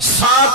7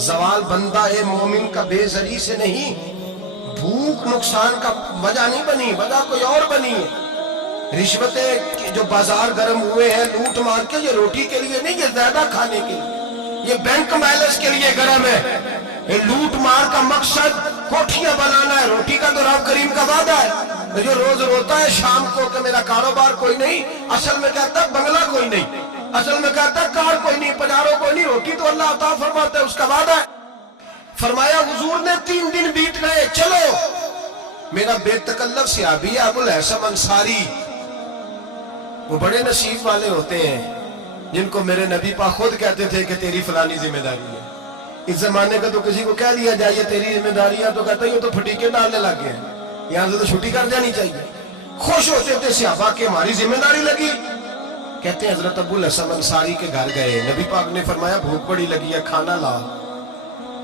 زوال بندہ مومن کا بے زری سے نہیں، بھوک نقصان کا وجہ نہیں بنی، وجہ کوئی اور بنی ہے۔ رشوتیں جو بازار گرم ہوئے ہیں لوٹ مار کے، یہ روٹی کے لیے نہیں، یہ زیادہ کھانے کے لیے، یہ بینک بیلنس کے لیے گرم ہے۔ یہ لوٹ مار کا مقصد کوٹھیاں بنانا ہے، روٹی کا تو رب کریم کا وعدہ ہے۔ جو روز روتا ہے شام کو کہ میرا کاروبار کوئی نہیں، اصل میں کہتا ہے بنگلہ کوئی نہیں، اصل میں کہتا ہے کار کوئی نہیں، پجارو کوئی نہیں، روٹی تو اللہ عطا فرماتا ہے، اس کا وعدہ ہے۔ فرمایا حضور نے 3 دن بیت گئے، چلو میرا بے تکلف صحابی ابو الحسن انصاری، وہ بڑے نصیب والے ہوتے ہیں جن کو میرے نبی پاک خود کہتے تھے کہ تیری فلانی ذمہ داری ہے۔ اس زمانے کا تو کسی کو کہہ دیا جائے تیری ذمہ داری ہے تو کہتا ہے یہ تو پھٹیکے ڈالنے لگ گئے ہیں، یہاں سے تو چھٹی کر جانی چاہیے۔ خوش ہوتے تھے صحابہ کہ ہماری ذمہ داری لگی۔ کہتے ہیں حضرت ابو الحسن انصاری کے گھر گئے، نبی پاک نے فرمایا بھوک بڑی لگی ہے، کھانا لا۔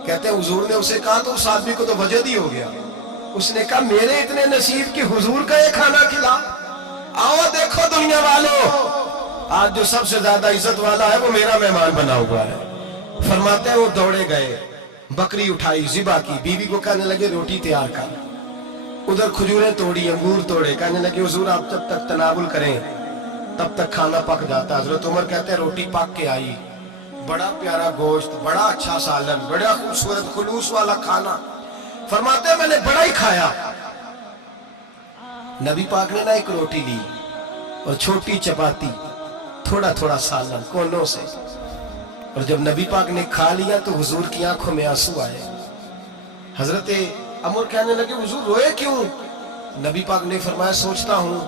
کہتے ہیں حضور نے اسے کہا تو اس آدمی کو تو وجد ہی ہو گیا، اس نے کہا میرے اتنے نصیب کہ حضور کا یہ کھانا کھلا۔ آؤ دیکھو دنیا والوں، آج جو سب سے زیادہ عزت والا ہے وہ میرا مہمان بنا ہوا ہے۔ فرماتے ہیں وہ دوڑے گئے، بکری اٹھائی، ذبح کی، بیوی کو کہنے لگے روٹی تیار کر، ادھر کھجوریں توڑی، انگور توڑے، کہنے لگے حضور آپ جب تک تناول کریں تب تک کھانا پک جاتا ہے۔ حضرت عمر کہتے ہیں روٹی پک کے آئی، بڑا پیارا گوشت، بڑا اچھا سالن، بڑا خوبصورت خلوص والا کھانا۔ فرماتے ہیں میں نے بڑا ہی کھایا۔ نبی پاک نے نہ ایک روٹی لی اور چھوٹی چپاتی، تھوڑا تھوڑا سالن کونوں سے، اور جب نبی پاک نے کھا لیا تو حضور کی آنکھوں میں آنسو آئے۔ حضرت عمر کہنے لگے حضور روئے کیوں؟ نبی پاک نے فرمایا سوچتا ہوں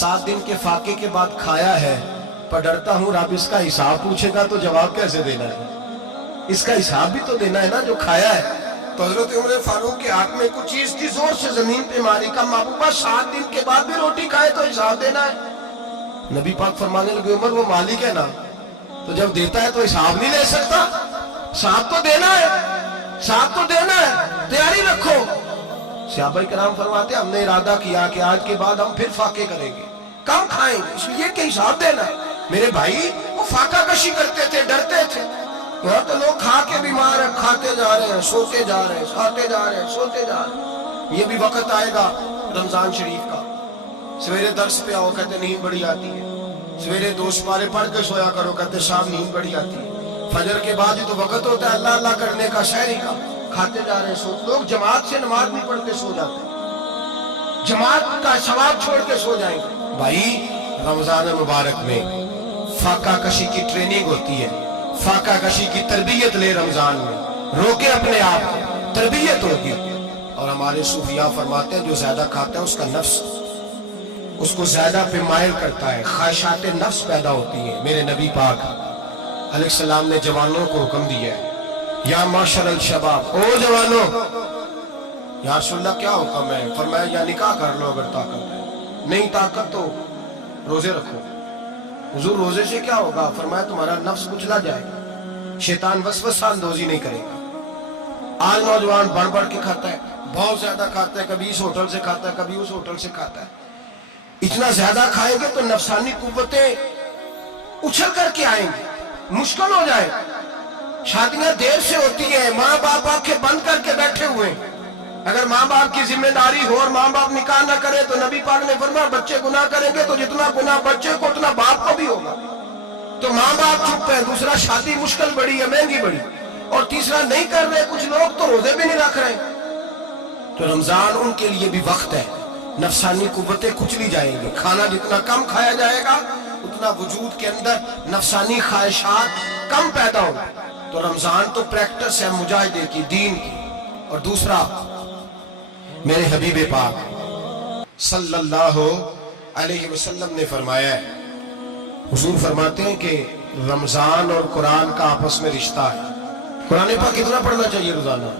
7 دن کے فاقے کے بعد کھایا ہے، پر ڈرتا ہوں رب اس کا حساب پوچھے گا تو جواب کیسے دینا ہے، اس کا حساب بھی تو دینا ہے نا جو کھایا ہے۔ تو حضرت عمر فاروق کے ہاتھ میں کچھ چیز تھی، زور سے زمین پہ ماری، کہا محبوبہ 7 دن کے بعد بھی روٹی کھائے تو حساب دینا ہے۔ نبی پاک فرمانے لگے عمر وہ مالک ہے نا، تو جب دیتا ہے تو حساب نہیں لے سکتا، حساب تو دینا ہے، حساب تو دینا ہے، تیاری رکھو۔ صحابہ کرام فرماتے ہیں ہم نے ارادہ کیا کہ آج کے بعد ہم پھر فاقے کریں گے، کم کھائیں گے، اس لیے کہ حساب دینا ہے۔ میرے بھائی وہ فاقہ کشی کرتے تھے، ڈرتے تھے۔ یہاں تو لوگ کھا کے بیمار ہیں، کھاتے جا رہے ہیں، سوتے جا رہے ہیں، کھاتے جا رہے ہیں، سوتے جا رہے ہیں۔ یہ بھی وقت آئے گا رمضان شریف کا، سویرے درس پہ آؤ کہتے نیند بڑی آتی ہے، سویرے 2 سپارے پڑھ کے سویا کرو کہتے شام نیند بڑی آتی ہے، فجر کے بعد ہی تو وقت ہوتا ہے اللہ اللہ کرنے کا، شہری کا، کھاتے جا رہے ہیں، سو لوگ جماعت سے نماز نہیں پڑھ کے سو جاتے، جماعت کا ثواب چھوڑ کے سو جائیں گے۔ بھائی رمضان مبارک میں فاقہ کشی کی ٹریننگ ہوتی ہے، فاقہ کشی کی تربیت لے، رمضان میں روکے اپنے آپ کو، تربیت ہوگی۔ اور ہمارے صوفیاء فرماتے ہیں جو زیادہ کھاتا ہے اس کا نفس اس کو زیادہ پہ مائل کرتا ہے، خواہشات نفس پیدا ہوتی ہیں۔ میرے نبی پاک علیہ السلام نے جوانوں کو حکم دیا ہے یا معاشر الشباب، او جوانوں، یا رسول اللہ کیا حکم ہے؟ فرمایا یا نکاح کر لو اگر طاقت ہے، نہیں طاقت تو روزے رکھو۔ حضور روزے سے کیا ہوگا؟ فرمایا تمہارا نفس کچلا جائے گا، شیطان وسوسہ اندوزی نہیں کرے گا۔ آج نوجوان بڑھ بڑھ کے کھاتا ہے، بہت زیادہ کھاتا ہے، کبھی اس ہوٹل سے کھاتا ہے، کبھی اس ہوٹل سے کھاتا ہے۔ اتنا زیادہ کھائیں گے تو نفسانی قوتیں اچھل کر کے آئیں گے، مشکل ہو جائے۔ شادیاں دیر سے ہوتی ہیں، ماں باپ آنکھیں بند کر کے بیٹھے ہوئے ہیں۔ اگر ماں باپ کی ذمہ داری ہو اور ماں باپ نکاح نہ کرے تو نبی پاک نے فرمایا بچے گناہ کریں گے تو جتنا گناہ بچے کو اتنا باپ کو بھی ہوگا۔ تو ماں باپ چپ ہے، دوسرا شادی مشکل بڑی ہے، مہنگی بڑی، اور تیسرا نہیں کر رہے، کچھ لوگ تو روزے بھی نہیں رکھ رہے۔ تو رمضان ان کے لیے بھی وقت ہے، نفسانی قوتیں کچلی جائیں گی، کھانا جتنا کم کھایا جائے گا اتنا وجود کے اندر نفسانی خواہشات کم پیدا ہوں۔ تو رمضان تو پریکٹس ہے مجاہدے کی، دین کی۔ اور دوسرا میرے حبیب پاک صلی اللہ علیہ وسلم نے فرمایا ہے، حضور فرماتے ہیں کہ رمضان اور قرآن کا آپس میں رشتہ ہے۔ قرآن پاک کتنا پڑھنا چاہیے روزانہ؟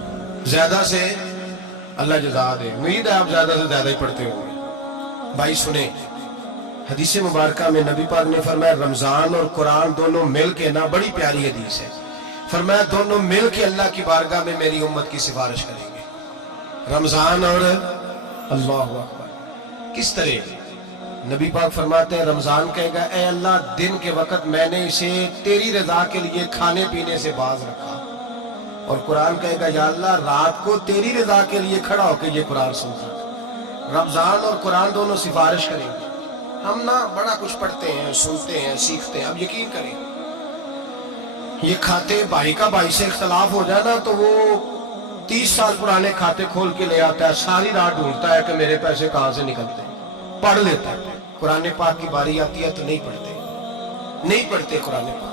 زیادہ سے اللہ جزا دے، امید ہے آپ زیادہ سے زیادہ ہی پڑھتے ہوں گے۔ بھائی سنیں، حدیث مبارکہ میں نبی پاک نے فرمایا رمضان اور قرآن دونوں مل کے نا، بڑی پیاری حدیث ہے، فرمایا دونوں مل کے اللہ کی بارگاہ میں میری امت کی سفارش کریں گے۔ رمضان اور اللہ اکبر، کس طرح؟ نبی پاک فرماتے ہیں رمضان کہے گا اے اللہ دن کے وقت میں نے اسے تیری رضا کے لیے کھانے پینے سے باز رکھا، اور قرآن کہے گا یا اللہ رات کو تیری رضا کے لیے کھڑا ہو کے یہ قرآن سنتا تھا۔ رمضان اور قرآن دونوں سفارش کریں گے۔ ہم نا بڑا کچھ پڑھتے ہیں، سنتے ہیں، سیکھتے ہیں، اب یقین کریں یہ کھاتے بھائی کا بھائی سے اختلاف ہو جائے نا تو وہ 30 سال پرانے کھاتے کھول کے لے آتا ہے، ساری رات ڈھونڈتا ہے کہ میرے پیسے کہاں سے نکلتے ہیں، پڑھ لیتا ہے۔ قرآن پاک کی باری آتی ہے تو نہیں پڑھتے قرآن پاک۔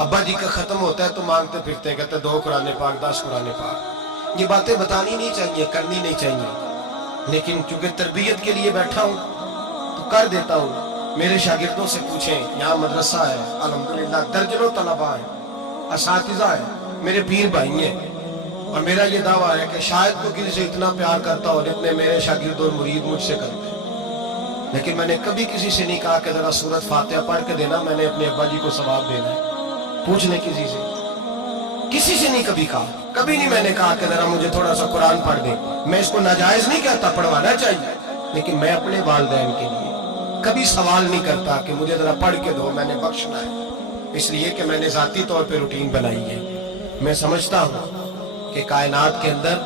ابا جی کا ختم ہوتا ہے تو مانگتے پھرتے ہیں، کہتے ہیں 2 قرآن پاک 10 قرآن پاک۔ یہ باتیں بتانی نہیں چاہیے، کرنی نہیں چاہیے، لیکن چونکہ تربیت کے لیے بیٹھا ہوں تو کر دیتا ہوں۔ میرے شاگردوں سے پوچھیں، یہاں مدرسہ ہے الحمدللہ، درجنوں طلباء ہیں، اساتذہ ہیں، میرے پیر بھائی ہیں، اور میرا یہ دعویٰ ہے کہ شاید تو کسی سے اتنا پیار کرتا ہو جتنے میرے شاگرد اور مرید مجھ سے کرتے ہیں، لیکن میں نے کبھی کسی سے نہیں کہا کہ ذرا سورۃ فاتحہ پڑھ کے دینا، میں نے اپنے ابا جی کو ثواب دینا ہے۔ پوچھ لیں کسی سے نہیں کبھی کہا، کبھی نہیں میں نے کہا کہ ذرا مجھے تھوڑا سا قرآن پڑھ دیں۔ میں اس کو ناجائز نہیں کہتا، پڑھوانا چاہیے، لیکن میں اپنے والدین کے لیے کبھی سوال نہیں کرتا کہ مجھے ذرا پڑھ کے دو، میں نے بخشنا ہے، اس لیے کہ میں نے ذاتی طور پہ روٹین بنائی ہے۔ میں سمجھتا ہوں کہ کائنات کے اندر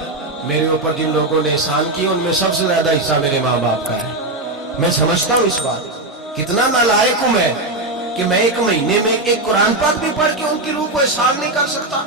میرے اوپر جن لوگوں نے احسان کیے ان میں سب سے زیادہ حصہ میرے ماں باپ کا ہے۔ میں سمجھتا ہوں اس بات، کتنا نالائق ہوں میں کہ میں ایک مہینے میں ایک قرآن پاک بھی پڑھ کے ان کی روح کو احسان نہیں کر سکتا۔